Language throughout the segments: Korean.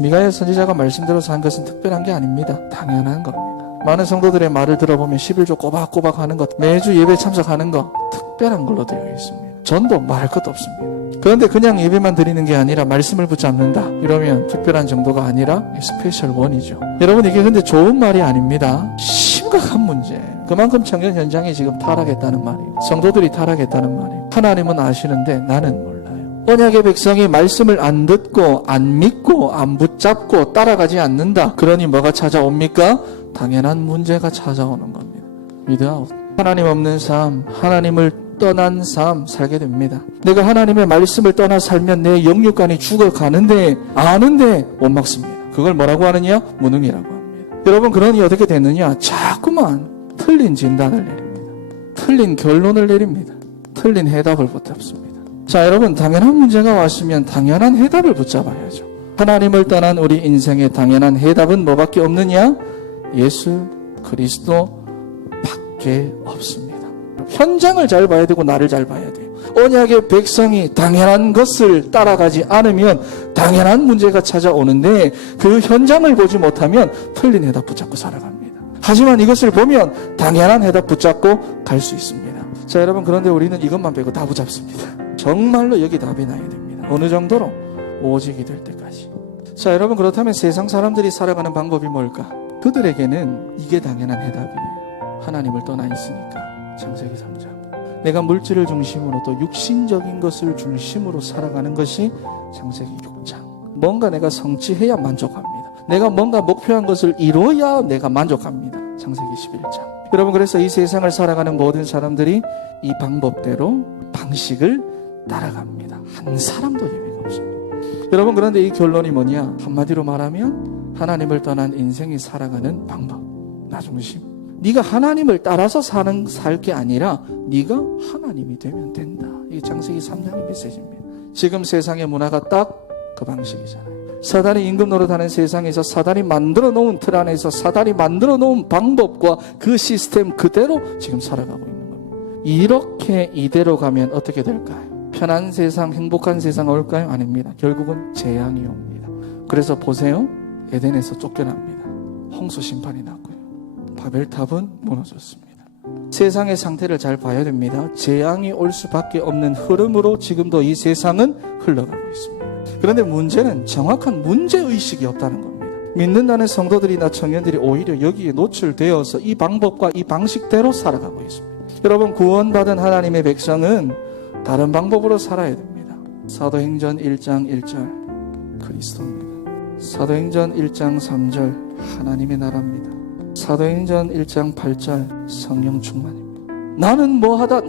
미가야 선지자가 말씀대로 한 것은 특별한 게 아닙니다. 당연한 겁니다. 많은 성도들의 말을 들어보면 11조 꼬박꼬박 하는 것, 매주 예배 참석하는 것 특별한 걸로 되어 있습니다. 전도 말할 것도 없습니다. 그런데 그냥 예배만 드리는 게 아니라 말씀을 붙잡는다 이러면 특별한 정도가 아니라 스페셜 원이죠. 여러분, 이게 근데 좋은 말이 아닙니다. 심각한 문제. 그만큼 청년 현장이 지금 타락했다는 말이에요. 성도들이 타락했다는 말이에요. 하나님은 아시는데 나는 몰라요. 언약의 백성이 말씀을 안 듣고 안 믿고 안 붙잡고 따라가지 않는다. 그러니 뭐가 찾아옵니까? 당연한 문제가 찾아오는 겁니다. 미드아웃. 하나님 없는 삶, 하나님을 떠난 삶 살게 됩니다. 내가 하나님의 말씀을 떠나 살면 내 영육간이 죽어가는데 아는데 못 막습니다. 그걸 뭐라고 하느냐? 무능이라고 합니다. 여러분, 그러니 어떻게 됐느냐? 자꾸만 틀린 진단을 내립니다. 틀린 결론을 내립니다. 틀린 해답을 붙잡습니다. 자, 여러분, 당연한 문제가 왔으면 당연한 해답을 붙잡아야죠. 하나님을 떠난 우리 인생의 당연한 해답은 뭐밖에 없느냐? 예수 그리스도 밖에 없습니다. 현장을 잘 봐야 되고 나를 잘 봐야 돼요. 언약의 백성이 당연한 것을 따라가지 않으면 당연한 문제가 찾아오는데 그 현장을 보지 못하면 틀린 해답 붙잡고 살아갑니다. 하지만 이것을 보면 당연한 해답 붙잡고 갈 수 있습니다. 자, 여러분, 그런데 우리는 이것만 빼고 다 붙잡습니다. 정말로 여기 답이 나야 됩니다. 어느 정도로? 오직이 될 때까지. 자, 여러분, 그렇다면 세상 사람들이 살아가는 방법이 뭘까? 그들에게는 이게 당연한 해답이에요. 하나님을 떠나 있으니까. 창세기 3장. 내가 물질을 중심으로 또 육신적인 것을 중심으로 살아가는 것이 창세기 6장. 뭔가 내가 성취해야 만족합니다. 내가 뭔가 목표한 것을 이루어야 내가 만족합니다. 창세기 11장. 여러분, 그래서 이 세상을 살아가는 모든 사람들이 이 방법대로 방식을 따라갑니다. 한 사람도 예외가 없습니다. 여러분, 그런데 이 결론이 뭐냐? 한마디로 말하면 하나님을 떠난 인생이 살아가는 방법. 나 중심. 네가 하나님을 따라서 살 게 아니라 네가 하나님이 되면 된다. 이게 창세기 3장의 메시지입니다. 지금 세상의 문화가 딱 그 방식이잖아요. 사단이 임금 노릇하는 세상에서 사단이 만들어 놓은 틀 안에서 사단이 만들어 놓은 방법과 그 시스템 그대로 지금 살아가고 있는 겁니다. 이렇게 이대로 가면 어떻게 될까요? 편한 세상, 행복한 세상 올까요? 아닙니다. 결국은 재앙이 옵니다. 그래서 보세요. 에덴에서 쫓겨납니다. 홍수 심판이 났고요. 바벨탑은 무너졌습니다. 세상의 상태를 잘 봐야 됩니다. 재앙이 올 수밖에 없는 흐름으로 지금도 이 세상은 흘러가고 있습니다. 그런데 문제는 정확한 문제의식이 없다는 겁니다. 믿는다는 성도들이나 청년들이 오히려 여기에 노출되어서 이 방법과 이 방식대로 살아가고 있습니다. 여러분, 구원받은 하나님의 백성은 다른 방법으로 살아야 됩니다. 사도행전 1장 1절 그리스도입니다. 사도행전 1장 3절 하나님의 나라입니다. 사도행전 1장 8절 성령 충만입니다. 나는 뭐하다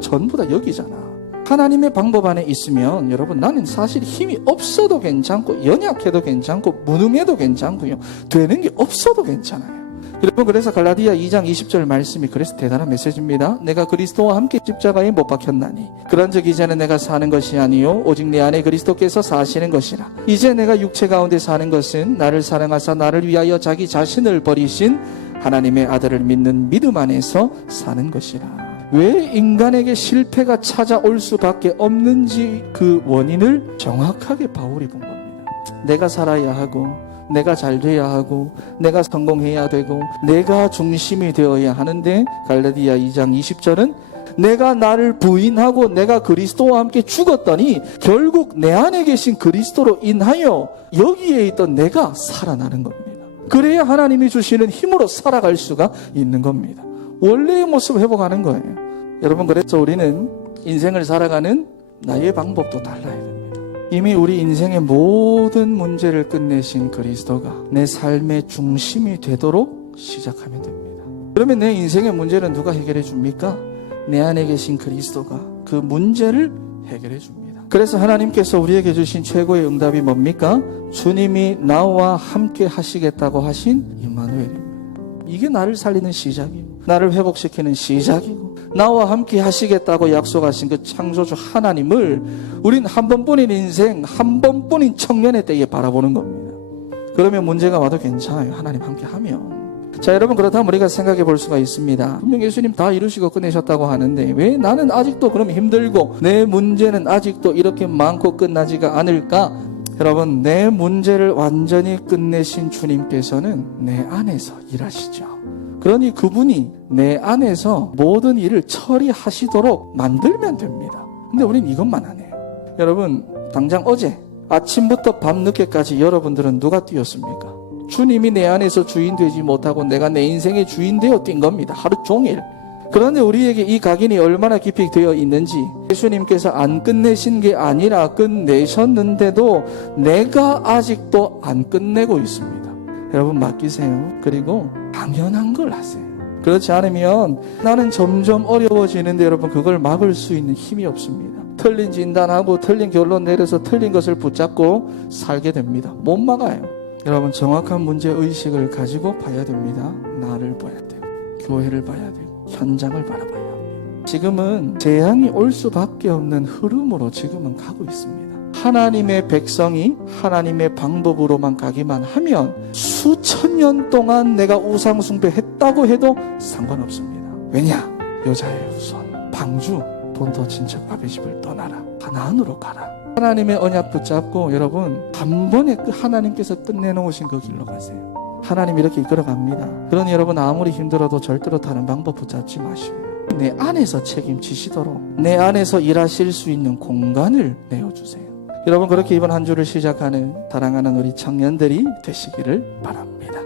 전부 다 여기잖아. 하나님의 방법 안에 있으면 여러분, 나는 사실 힘이 없어도 괜찮고 연약해도 괜찮고 무능해도 괜찮고요. 되는 게 없어도 괜찮아요. 여러분, 그래서 갈라디아 2장 20절 말씀이 그래서 대단한 메시지입니다. 내가 그리스도와 함께 십자가에 못 박혔나니 그런즉 이제는 내가 사는 것이 아니요 오직 내 안에 그리스도께서 사시는 것이라. 이제 내가 육체 가운데 사는 것은 나를 사랑하사 나를 위하여 자기 자신을 버리신 하나님의 아들을 믿는 믿음 안에서 사는 것이라. 왜 인간에게 실패가 찾아올 수밖에 없는지 그 원인을 정확하게 바울이 본 겁니다. 내가 살아야 하고 내가 잘 돼야 하고 내가 성공해야 되고 내가 중심이 되어야 하는데 갈라디아 2장 20절은 내가 나를 부인하고 내가 그리스도와 함께 죽었더니 결국 내 안에 계신 그리스도로 인하여 여기에 있던 내가 살아나는 겁니다. 그래야 하나님이 주시는 힘으로 살아갈 수가 있는 겁니다. 원래의 모습을 회복하는 거예요. 여러분, 그래서 우리는 인생을 살아가는 나의 방법도 달라야 됩니다. 이미 우리 인생의 모든 문제를 끝내신 그리스도가 내 삶의 중심이 되도록 시작하면 됩니다. 그러면 내 인생의 문제는 누가 해결해 줍니까? 내 안에 계신 그리스도가 그 문제를 해결해 줍니다. 그래서 하나님께서 우리에게 주신 최고의 응답이 뭡니까? 주님이 나와 함께 하시겠다고 하신 임마누엘입니다. 이게 나를 살리는 시작이고 나를 회복시키는 시작이고 나와 함께 하시겠다고 약속하신 그 창조주 하나님을 우린 한 번뿐인 인생, 한 번뿐인 청년의 때에 바라보는 겁니다. 그러면 문제가 와도 괜찮아요. 하나님 함께 하면. 자, 여러분, 그렇다면 우리가 생각해 볼 수가 있습니다. 분명 예수님 다 이루시고 끝내셨다고 하는데 왜 나는 아직도 그럼 힘들고 내 문제는 아직도 이렇게 많고 끝나지가 않을까? 여러분, 내 문제를 완전히 끝내신 주님께서는 내 안에서 일하시죠. 그러니 그분이 내 안에서 모든 일을 처리하시도록 만들면 됩니다. 근데 우린 이것만 안 해요. 여러분, 당장 어제 아침부터 밤늦게까지 여러분들은 누가 뛰었습니까? 주님이 내 안에서 주인 되지 못하고 내가 내 인생의 주인 되어 뛴 겁니다. 하루 종일. 그런데 우리에게 이 각인이 얼마나 깊이 되어 있는지, 예수님께서 안 끝내신 게 아니라 끝내셨는데도 내가 아직도 안 끝내고 있습니다. 여러분, 맡기세요. 그리고 당연한 걸 하세요. 그렇지 않으면 나는 점점 어려워지는데 여러분, 그걸 막을 수 있는 힘이 없습니다. 틀린 진단하고 틀린 결론 내려서 틀린 것을 붙잡고 살게 됩니다. 못 막아요. 여러분, 정확한 문제의식을 가지고 봐야 됩니다. 나를 봐야 되고, 교회를 봐야 되고, 현장을 바라봐야 합니다. 지금은 재앙이 올 수밖에 없는 흐름으로 지금은 가고 있습니다. 하나님의 백성이 하나님의 방법으로만 가기만 하면 수천 년 동안 내가 우상 숭배했다고 해도 상관없습니다. 왜냐? 여자의 후손, 방주, 본토 친척 아베 집을 떠나라. 가나안으로 가라. 하나님의 언약 붙잡고 여러분, 단번에 하나님께서 끝내놓으신 그 길로 가세요. 하나님 이렇게 이끌어갑니다. 그러니 여러분, 아무리 힘들어도 절대로 다른 방법 붙잡지 마시고요. 내 안에서 책임지시도록 내 안에서 일하실 수 있는 공간을 내어주세요. 여러분, 그렇게 이번 한 주를 시작하는 사랑하는 우리 청년들이 되시기를 바랍니다.